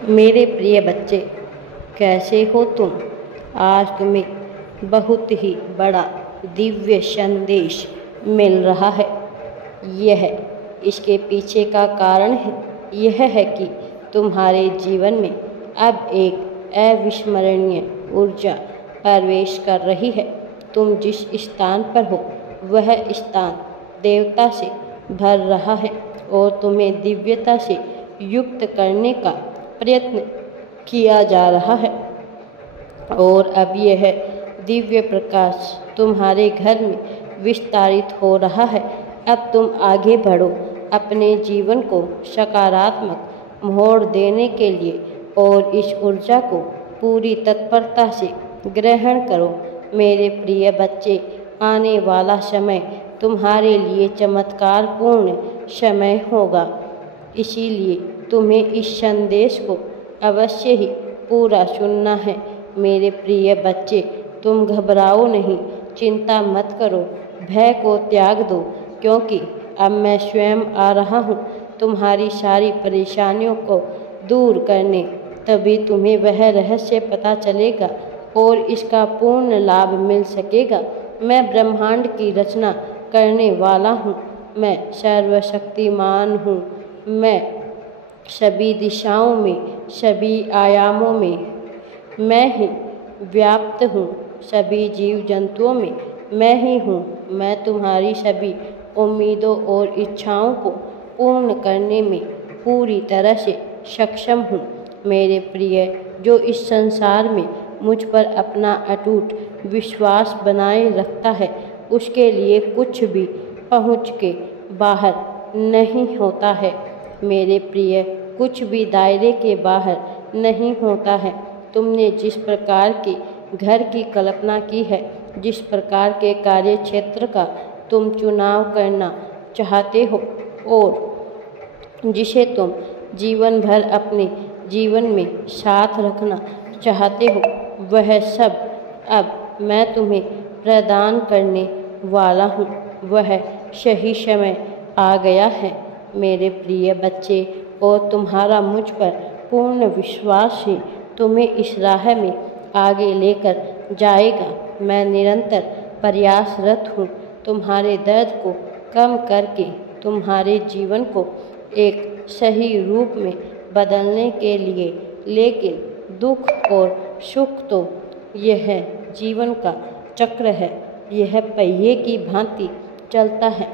मेरे प्रिय बच्चे, कैसे हो तुम? आज तुम्हें बहुत ही बड़ा दिव्य संदेश मिल रहा है। इसके पीछे का कारण यह है कि तुम्हारे जीवन में अब एक अविस्मरणीय ऊर्जा प्रवेश कर रही है। तुम जिस स्थान पर हो वह स्थान देवता से भर रहा है और तुम्हें दिव्यता से युक्त करने का प्रयत्न किया जा रहा है। और अब यह दिव्य प्रकाश तुम्हारे घर में विस्तारित हो रहा है। अब तुम आगे बढ़ो अपने जीवन को सकारात्मक मोड़ देने के लिए और इस ऊर्जा को पूरी तत्परता से ग्रहण करो। मेरे प्रिय बच्चे, आने वाला समय तुम्हारे लिए चमत्कारपूर्ण समय होगा। इसीलिए तुम्हें इस संदेश को अवश्य ही पूरा सुनना है। मेरे प्रिय बच्चे, तुम घबराओ नहीं, चिंता मत करो, भय को त्याग दो, क्योंकि अब मैं स्वयं आ रहा हूँ तुम्हारी सारी परेशानियों को दूर करने। तभी तुम्हें वह रहस्य पता चलेगा और इसका पूर्ण लाभ मिल सकेगा। मैं ब्रह्मांड की रचना करने वाला हूँ, मैं सर्वशक्तिमान हूँ, मैं सभी दिशाओं में, सभी आयामों में मैं ही व्याप्त हूँ, सभी जीव जंतुओं में मैं ही हूँ। मैं तुम्हारी सभी उम्मीदों और इच्छाओं को पूर्ण करने में पूरी तरह से सक्षम हूँ। मेरे प्रिय, जो इस संसार में मुझ पर अपना अटूट विश्वास बनाए रखता है, उसके लिए कुछ भी पहुँच के बाहर नहीं होता है। मेरे प्रिय, कुछ भी दायरे के बाहर नहीं होता है। तुमने जिस प्रकार के घर की कल्पना की है, जिस प्रकार के कार्य क्षेत्र का तुम चुनाव करना चाहते हो और जिसे तुम जीवन भर अपने जीवन में साथ रखना चाहते हो, वह सब अब मैं तुम्हें प्रदान करने वाला हूँ। वह सही समय आ गया है मेरे प्रिय बच्चे, और तुम्हारा मुझ पर पूर्ण विश्वास ही तुम्हें इस राह में आगे लेकर जाएगा। मैं निरंतर प्रयासरत हूँ तुम्हारे दर्द को कम करके तुम्हारे जीवन को एक सही रूप में बदलने के लिए। लेकिन दुख और सुख तो यह जीवन का चक्र है, यह पहिए की भांति चलता है।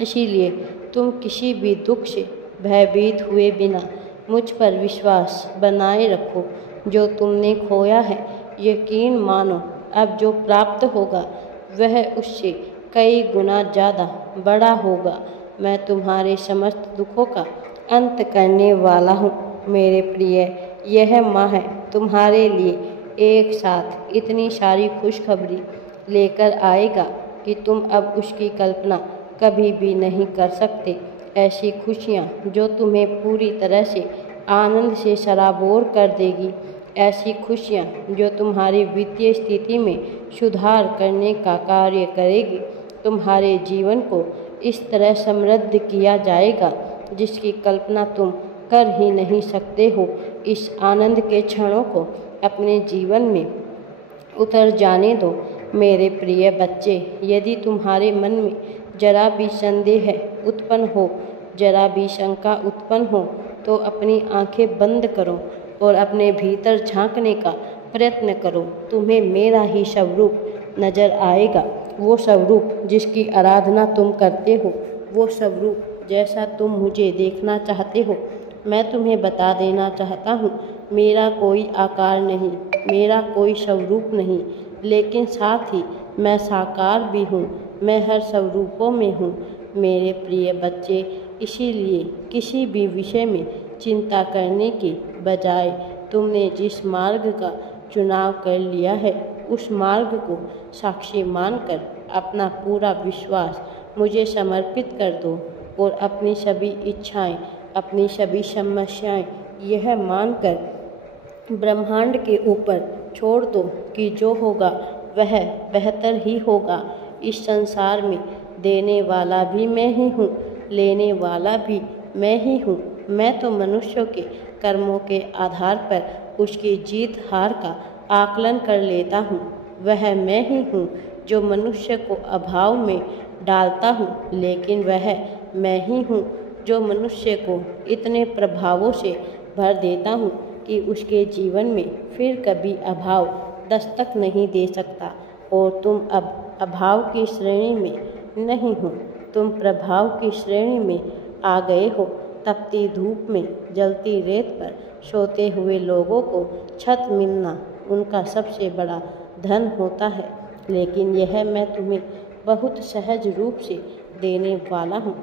इसीलिए तुम किसी भी दुख से भयभीत हुए बिना मुझ पर विश्वास बनाए रखो। जो तुमने खोया है, यकीन मानो अब जो प्राप्त होगा वह उससे कई गुना ज़्यादा बड़ा होगा। मैं तुम्हारे समस्त दुखों का अंत करने वाला हूँ मेरे प्रिय। यह माह तुम्हारे लिए एक साथ इतनी सारी खुशखबरी लेकर आएगा कि तुम अब उसकी कल्पना कभी भी नहीं कर सकते। ऐसी खुशियाँ जो तुम्हें पूरी तरह से आनंद से सराबोर कर देगी, ऐसी खुशियाँ जो तुम्हारी वित्तीय स्थिति में सुधार करने का कार्य करेगी। तुम्हारे जीवन को इस तरह समृद्ध किया जाएगा जिसकी कल्पना तुम कर ही नहीं सकते हो। इस आनंद के क्षणों को अपने जीवन में उतर जाने दो मेरे प्रिय बच्चे। यदि तुम्हारे मन में जरा भी संदेह उत्पन्न हो, जरा भी शंका उत्पन्न हो, तो अपनी आंखें बंद करो और अपने भीतर झांकने का प्रयत्न करो। तुम्हें मेरा ही स्वरूप नजर आएगा, वो स्वरूप जिसकी आराधना तुम करते हो, वो स्वरूप जैसा तुम मुझे देखना चाहते हो। मैं तुम्हें बता देना चाहता हूँ, मेरा कोई आकार नहीं, मेरा कोई स्वरूप नहीं, लेकिन साथ ही मैं साकार भी हूँ, मैं हर स्वरूपों में हूँ मेरे प्रिय बच्चे। इसीलिए किसी भी विषय में चिंता करने के बजाय तुमने जिस मार्ग का चुनाव कर लिया है, उस मार्ग को साक्षी मानकर अपना पूरा विश्वास मुझे समर्पित कर दो और अपनी सभी इच्छाएं, अपनी सभी समस्याएं यह मानकर ब्रह्मांड के ऊपर छोड़ दो कि जो होगा वह बेहतर ही होगा। इस संसार में देने वाला भी मैं ही हूँ, लेने वाला भी मैं ही हूँ। मैं तो मनुष्यों के कर्मों के आधार पर उसकी जीत हार का आकलन कर लेता हूँ। वह मैं ही हूँ जो मनुष्य को अभाव में डालता हूँ, लेकिन वह मैं ही हूँ जो मनुष्य को इतने प्रभावों से भर देता हूँ कि उसके जीवन में फिर कभी अभाव दस्तक नहीं दे सकता। और तुम अब अभाव की श्रेणी में नहीं हो, तुम प्रभाव की श्रेणी में आ गए हो। तपती धूप में जलती रेत पर सोते हुए लोगों को छत मिलना उनका सबसे बड़ा धन होता है, लेकिन यह मैं तुम्हें बहुत सहज रूप से देने वाला हूँ,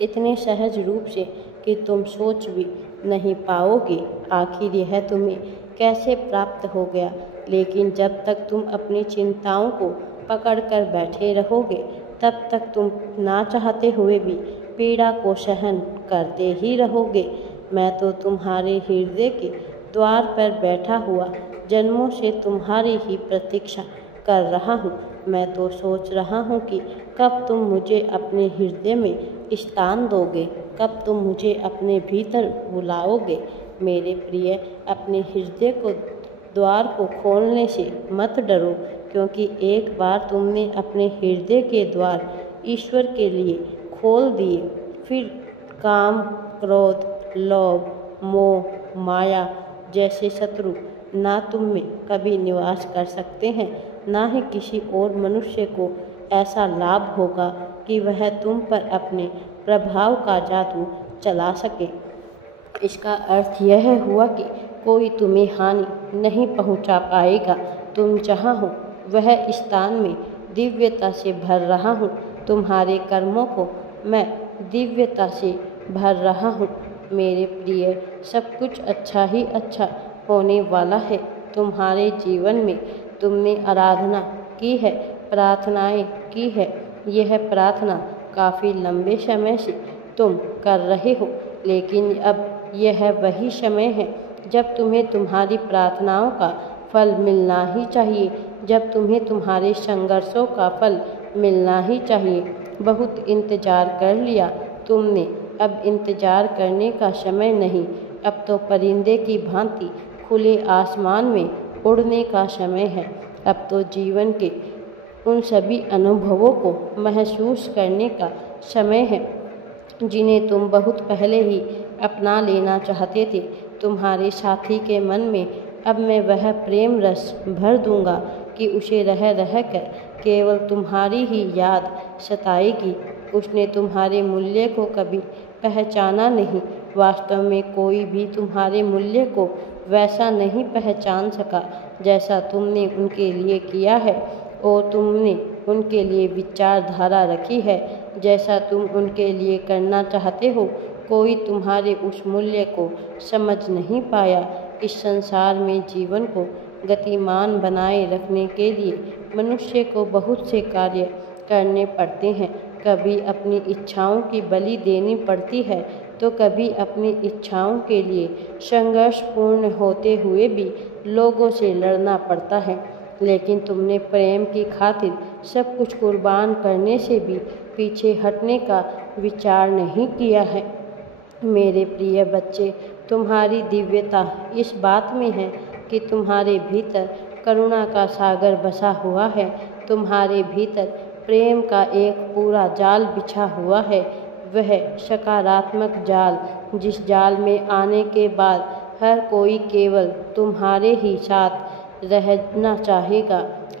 इतने सहज रूप से कि तुम सोच भी नहीं पाओगे आखिर यह तुम्हें कैसे प्राप्त हो गया। लेकिन जब तक तुम अपनी चिंताओं को पकड़ कर बैठे रहोगे, तब तक तुम ना चाहते हुए भी पीड़ा को सहन करते ही रहोगे। मैं तो तुम्हारे हृदय के द्वार पर बैठा हुआ जन्मों से तुम्हारी ही प्रतीक्षा कर रहा हूँ। मैं तो सोच रहा हूँ कि कब तुम मुझे अपने हृदय में स्थान दोगे, कब तुम मुझे अपने भीतर बुलाओगे। मेरे प्रिय, अपने हृदय को द्वार को खोलने से मत डरो, क्योंकि एक बार तुमने अपने हृदय के द्वार ईश्वर के लिए खोल दिए, फिर काम, क्रोध, लोभ, मोह, माया जैसे शत्रु ना तुम में कभी निवास कर सकते हैं, ना ही किसी और मनुष्य को ऐसा लाभ होगा कि वह तुम पर अपने प्रभाव का जादू चला सके। इसका अर्थ यह हुआ कि कोई तुम्हें हानि नहीं पहुंचा पाएगा। तुम जहाँ हो वह स्थान में दिव्यता से भर रहा हूँ। तुम्हारे कर्मों को मैं दिव्यता से भर रहा हूँ। मेरे प्रिय, सब कुछ अच्छा ही अच्छा होने वाला है। तुम्हारे जीवन में तुमने आराधना की है, प्रार्थनाएं की है। यह प्रार्थना काफ़ी लंबे समय से तुम कर रहे हो, लेकिन अब यह वही समय है जब तुम्हें तुम्हारी प्रार्थनाओं का फल मिलना ही चाहिए, जब तुम्हें तुम्हारे संघर्षों का फल मिलना ही चाहिए। बहुत इंतज़ार कर लिया तुमने, अब इंतज़ार करने का समय नहीं। अब तो परिंदे की भांति खुले आसमान में उड़ने का समय है। अब तो जीवन के उन सभी अनुभवों को महसूस करने का समय है जिन्हें तुम बहुत पहले ही अपना लेना चाहते थे। तुम्हारे साथी के मन में अब मैं वह प्रेम रस भर दूंगा कि उसे रह रह कर केवल तुम्हारी ही याद सताएगी। उसने तुम्हारे मूल्य को कभी पहचाना नहीं। वास्तव में कोई भी तुम्हारे मूल्य को वैसा नहीं पहचान सका जैसा तुमने उनके लिए किया है, और तुमने उनके लिए विचारधारा रखी है जैसा तुम उनके लिए करना चाहते हो। कोई तुम्हारे उस मूल्य को समझ नहीं पाया। इस संसार में जीवन को गतिमान बनाए रखने के लिए मनुष्य को बहुत से कार्य करने पड़ते हैं। कभी अपनी इच्छाओं की बलि देनी पड़ती है, तो कभी अपनी इच्छाओं के लिए संघर्षपूर्ण होते हुए भी लोगों से लड़ना पड़ता है। लेकिन तुमने प्रेम की खातिर सब कुछ कुर्बान करने से भी पीछे हटने का विचार नहीं किया है। मेरे प्रिय बच्चे, तुम्हारी दिव्यता इस बात में है कि तुम्हारे भीतर करुणा का सागर बसा हुआ है। तुम्हारे भीतर प्रेम का एक पूरा जाल बिछा हुआ है, वह सकारात्मक जाल, जिस जाल में आने के बाद हर कोई केवल तुम्हारे ही साथ रहना चाहेगा।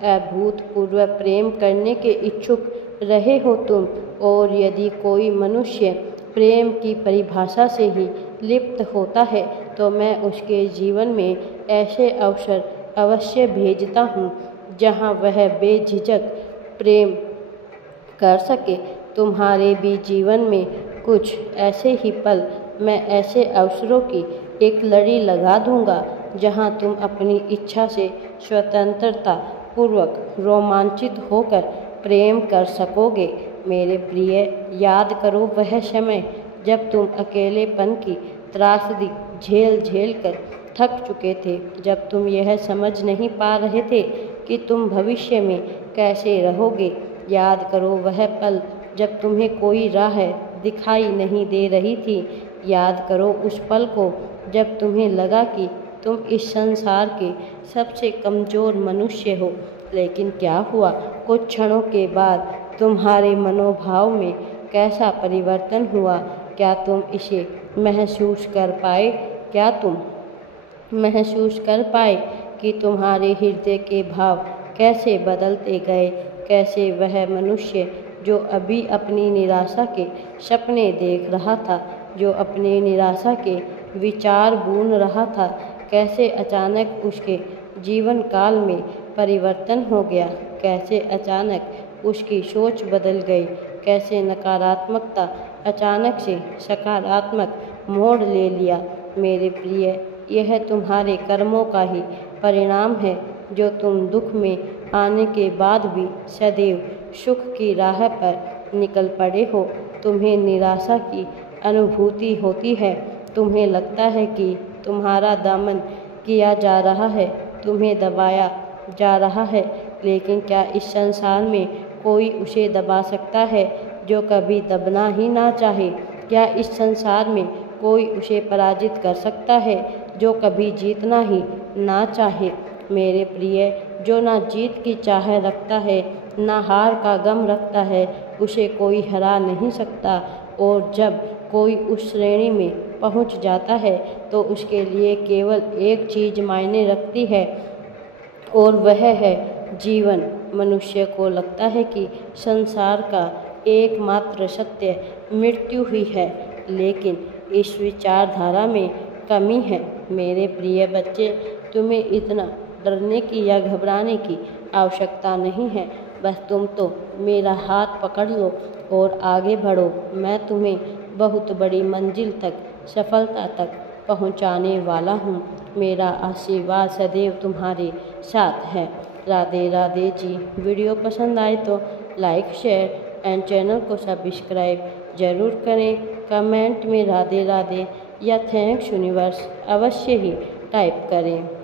अभूतपूर्व प्रेम करने के इच्छुक रहे हो तुम, और यदि कोई मनुष्य प्रेम की परिभाषा से ही लिप्त होता है, तो मैं उसके जीवन में ऐसे अवसर अवश्य भेजता हूँ जहाँ वह बेझिझक प्रेम कर सके। तुम्हारे भी जीवन में कुछ ऐसे ही पल, मैं ऐसे अवसरों की एक लड़ी लगा दूंगा जहाँ तुम अपनी इच्छा से स्वतंत्रता पूर्वक रोमांचित होकर प्रेम कर सकोगे। मेरे प्रिय, याद करो वह समय जब तुम अकेलेपन की त्रासदी झेल झेल कर थक चुके थे, जब तुम यह समझ नहीं पा रहे थे कि तुम भविष्य में कैसे रहोगे। याद करो वह पल जब तुम्हें कोई राह दिखाई नहीं दे रही थी। याद करो उस पल को जब तुम्हें लगा कि तुम इस संसार के सबसे कमज़ोर मनुष्य हो। लेकिन क्या हुआ? कुछ क्षणों के बाद तुम्हारे मनोभाव में कैसा परिवर्तन हुआ? क्या तुम इसे महसूस कर पाए? क्या तुम महसूस कर पाए कि तुम्हारे हृदय के भाव कैसे बदलते गए? कैसे वह मनुष्य जो अभी अपनी निराशा के सपने देख रहा था, जो अपनी निराशा के विचार बुन रहा था, कैसे अचानक उसके जीवन काल में परिवर्तन हो गया? कैसे अचानक उसकी सोच बदल गई? कैसे नकारात्मकता अचानक से सकारात्मक मोड़ ले लिया? मेरे प्रिय, यह तुम्हारे कर्मों का ही परिणाम है, जो तुम दुख में आने के बाद भी सदैव सुख की राह पर निकल पड़े हो। तुम्हें निराशा की अनुभूति होती है, तुम्हें लगता है कि तुम्हारा दमन किया जा रहा है, तुम्हें दबाया जा रहा है। लेकिन क्या इस संसार में कोई उसे दबा सकता है जो कभी दबना ही ना चाहे? क्या इस संसार में कोई उसे पराजित कर सकता है जो कभी जीतना ही ना चाहे? मेरे प्रिय, जो ना जीत की चाह रखता है, ना हार का गम रखता है, उसे कोई हरा नहीं सकता। और जब कोई उस श्रेणी में पहुंच जाता है तो उसके लिए केवल एक चीज़ मायने रखती है, और वह है जीवन। मनुष्य को लगता है कि संसार का एकमात्र सत्य मृत्यु ही है, लेकिन इस विचारधारा में कमी है। मेरे प्रिय बच्चे, तुम्हें इतना डरने की या घबराने की आवश्यकता नहीं है। बस तुम तो मेरा हाथ पकड़ लो और आगे बढ़ो। मैं तुम्हें बहुत बड़ी मंजिल तक, सफलता तक पहुंचाने वाला हूं। मेरा आशीर्वाद सदैव तुम्हारे साथ है। राधे राधे जी। वीडियो पसंद आए तो लाइक, शेयर एंड चैनल को सब्सक्राइब ज़रूर करें। कमेंट में राधे राधे या थैंक्स यूनिवर्स अवश्य ही टाइप करें।